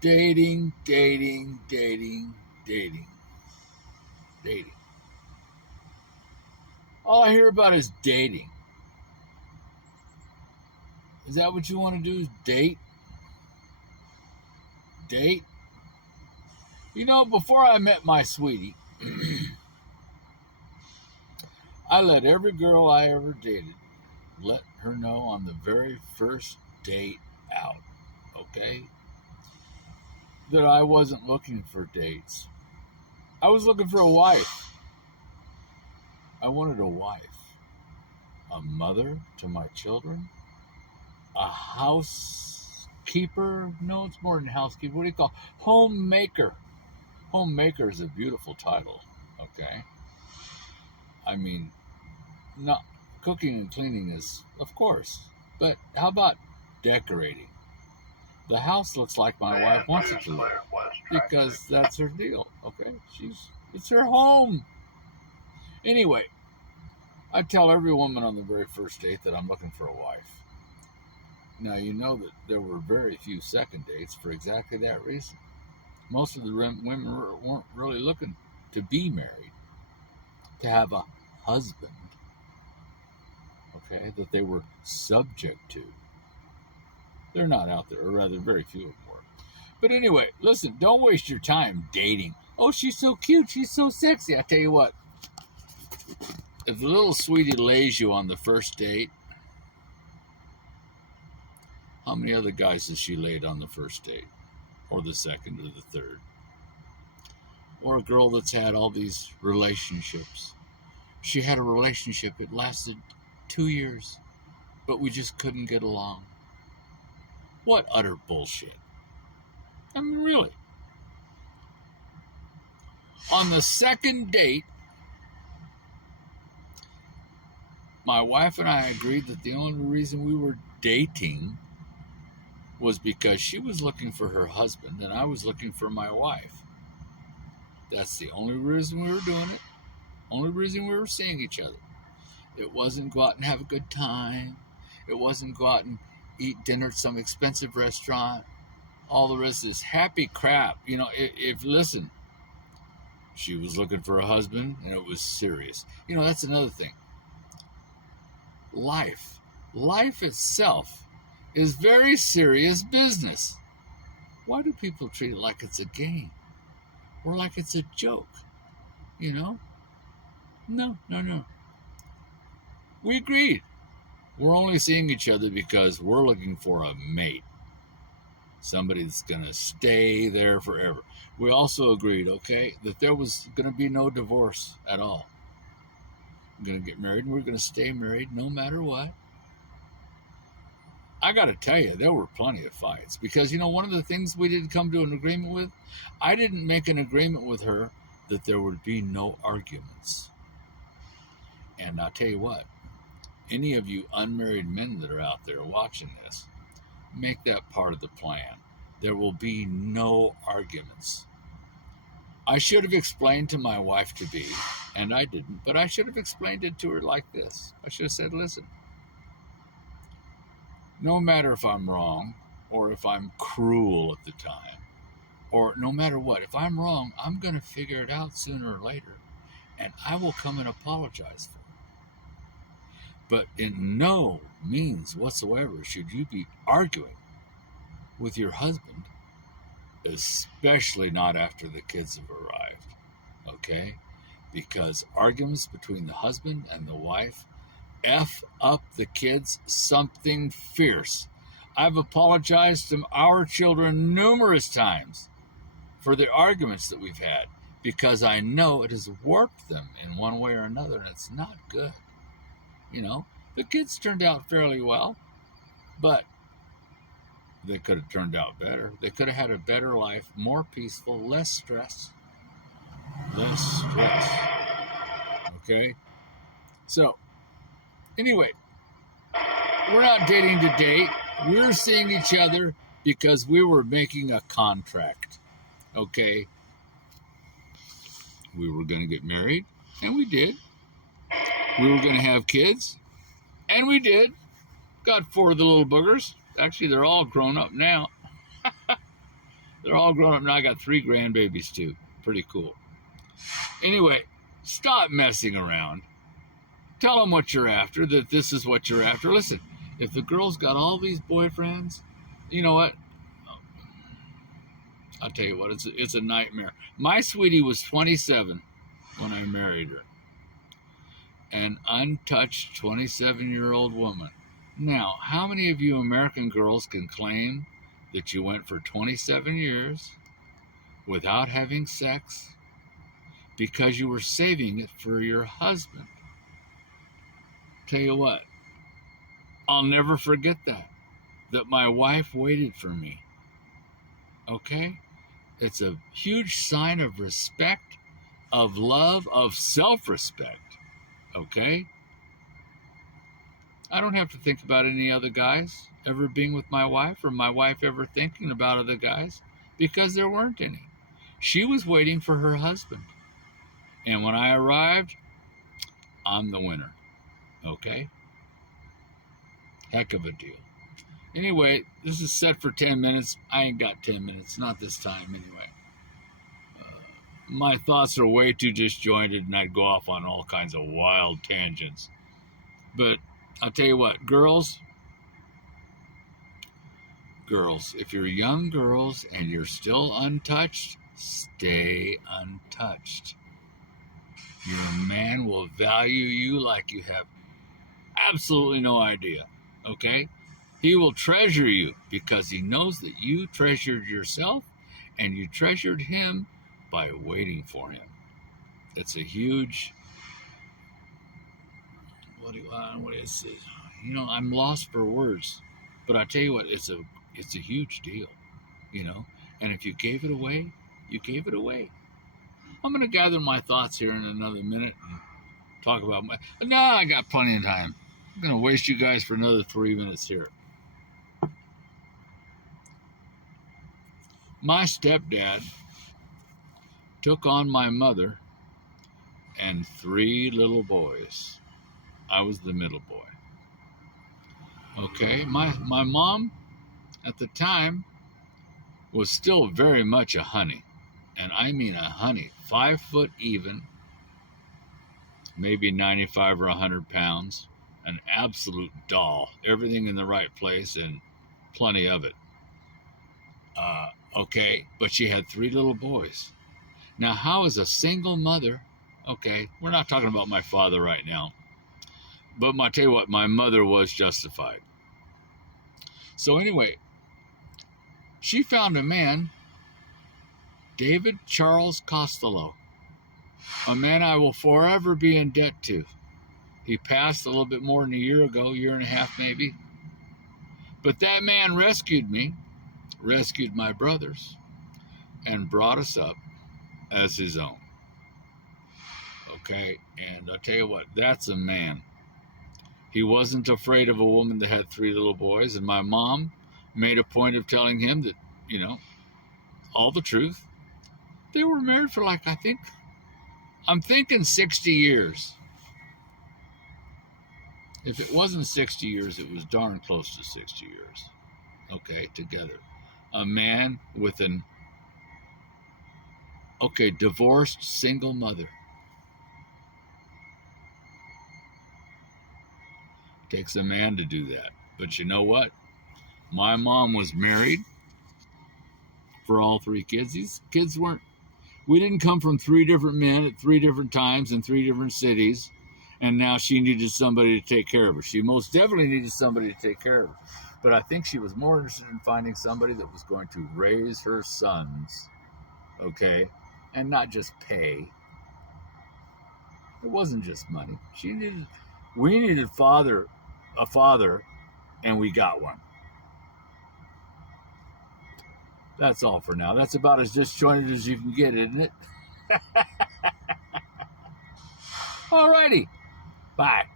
Dating, dating, dating, dating, dating. All I hear about is dating. Is that what you want to do? Is date? Date? You know, before I met my sweetie, I let every girl I ever dated let her know on the very first date out, okay, that I wasn't looking for dates. I was looking for a wife. I wanted a wife, a mother to my children, a housekeeper. No, it's more than housekeeper. What do you call homemaker? Homemaker is a beautiful title. Okay, I mean, not cooking and cleaning is, of course, but how about decorating? The house looks like my wife wants it to look because that's her deal. Okay, it's her home. Anyway, I tell every woman on the very first date that I'm looking for a wife. Now, you know that there were very few second dates for exactly that reason. Most of the women weren't really looking to be married, to have a husband, okay, that they were subject to. They're not out there, or rather, very few of them were. But anyway, listen, don't waste your time dating. Oh, she's so cute, she's so sexy. I tell you what, if the little sweetie lays you on the first date, how many other guys has she laid on the first date? Or the second, or the third? Or a girl that's had all these relationships. She had a relationship, it lasted 2 years, but we just couldn't get along. What utter bullshit. I mean, really. On the second date, my wife and I agreed that the only reason we were dating was because she was looking for her husband and I was looking for my wife. That's the only reason we were doing it. Only reason we were seeing each other. It wasn't go out and have a good time. It wasn't go out and eat dinner at some expensive restaurant. All the rest of this happy crap. You know, if listen, she was looking for a husband and it was serious. You know, that's another thing. Life itself is very serious business. Why do people treat it like it's a game or like it's a joke? You know? No. We agreed. We're only seeing each other because we're looking for a mate. Somebody that's going to stay there forever. We also agreed, okay, that there was going to be no divorce at all. We're going to get married and we're going to stay married no matter what. I got to tell you, there were plenty of fights because, you know, one of the things we didn't come to an agreement with, I didn't make an agreement with her that there would be no arguments. And I'll tell you what, any of you unmarried men that are out there watching this, make that part of the plan. There will be no arguments. I should have explained to my wife to be, and I didn't, but I should have explained it to her like this. I should have said, listen, no matter if I'm wrong or if I'm cruel at the time, or no matter what, if I'm wrong, I'm going to figure it out sooner or later, and I will come and apologize for it. But in no means whatsoever should you be arguing with your husband, especially not after the kids have arrived, okay? Because arguments between the husband and the wife F up the kids something fierce. I've apologized to our children numerous times for the arguments that we've had because I know it has warped them in one way or another, and it's not good. You know, the kids turned out fairly well, but they could have turned out better. They could have had a better life, more peaceful, less stress. Okay? So, anyway, we're not dating to date. We're seeing each other because we were making a contract. Okay? We were going to get married, and we did. We were going to have kids, and we did. Got 4 of the little boogers. Actually, they're all grown up now. They're all grown up now. I got 3 grandbabies too. Pretty cool. Anyway, stop messing around. Tell them what you're after, that this is what you're after. Listen, if the girl's got all these boyfriends, you know what? I'll tell you what, it's a nightmare. My sweetie was 27 when I married her. An untouched 27-year-old woman. Now, how many of you American girls can claim that you went for 27 years without having sex because you were saving it for your husband? Tell you what, I'll never forget that my wife waited for me. Okay? It's a huge sign of respect, of love, of self-respect. Okay? I don't have to think about any other guys ever being with my wife or my wife ever thinking about other guys because there weren't any. She was waiting for her husband. And when I arrived, I'm the winner. Okay? Heck of a deal. Anyway, this is set for 10 minutes. I ain't got 10 minutes. Not this time, anyway. My thoughts are way too disjointed, and I'd go off on all kinds of wild tangents. But I'll tell you what, girls, if you're young girls and you're still untouched, stay untouched. Your man will value you like you have absolutely no idea, okay? He will treasure you because he knows that you treasured yourself and you treasured him by waiting for him. It's a huge, what do you say? You know, I'm lost for words, but I tell you what, it's a huge deal, you know. And if you gave it away, you gave it away. I'm going to gather my thoughts here in another minute and talk about no, I got plenty of time. I'm going to waste you guys for another 3 minutes here. My stepdad took on my mother and 3 little boys. I was the middle boy. Okay, my mom at the time was still very much a honey. And I mean a honey, 5 foot even, maybe 95 or 100 pounds, an absolute doll, everything in the right place and plenty of it. Okay, but she had 3 little boys. Now, how is a single mother, okay, we're not talking about my father right now, but I tell you what, my mother was justified. So anyway, she found a man, David Charles Costello, a man I will forever be in debt to. He passed a little bit more than a year ago, year and a half maybe. But that man rescued me, rescued my brothers, and brought us up as his own. Okay, and I'll tell you what, that's a man. He wasn't afraid of a woman that had 3 little boys, and my mom made a point of telling him that, you know, all the truth. They were married for I'm thinking 60 years. If it wasn't 60 years, it was darn close to 60 years. Okay, together. A man with divorced single mother. Takes a man to do that. But you know what? My mom was married for all 3 kids. These kids we didn't come from 3 different men at 3 different times in 3 different cities, and now she needed somebody to take care of her. She most definitely needed somebody to take care of her. But I think she was more interested in finding somebody that was going to raise her sons, okay, and not just pay. It wasn't just money. We needed a father, and we got one. That's all for now. That's about as disjointed as you can get, isn't it? Alrighty. Bye.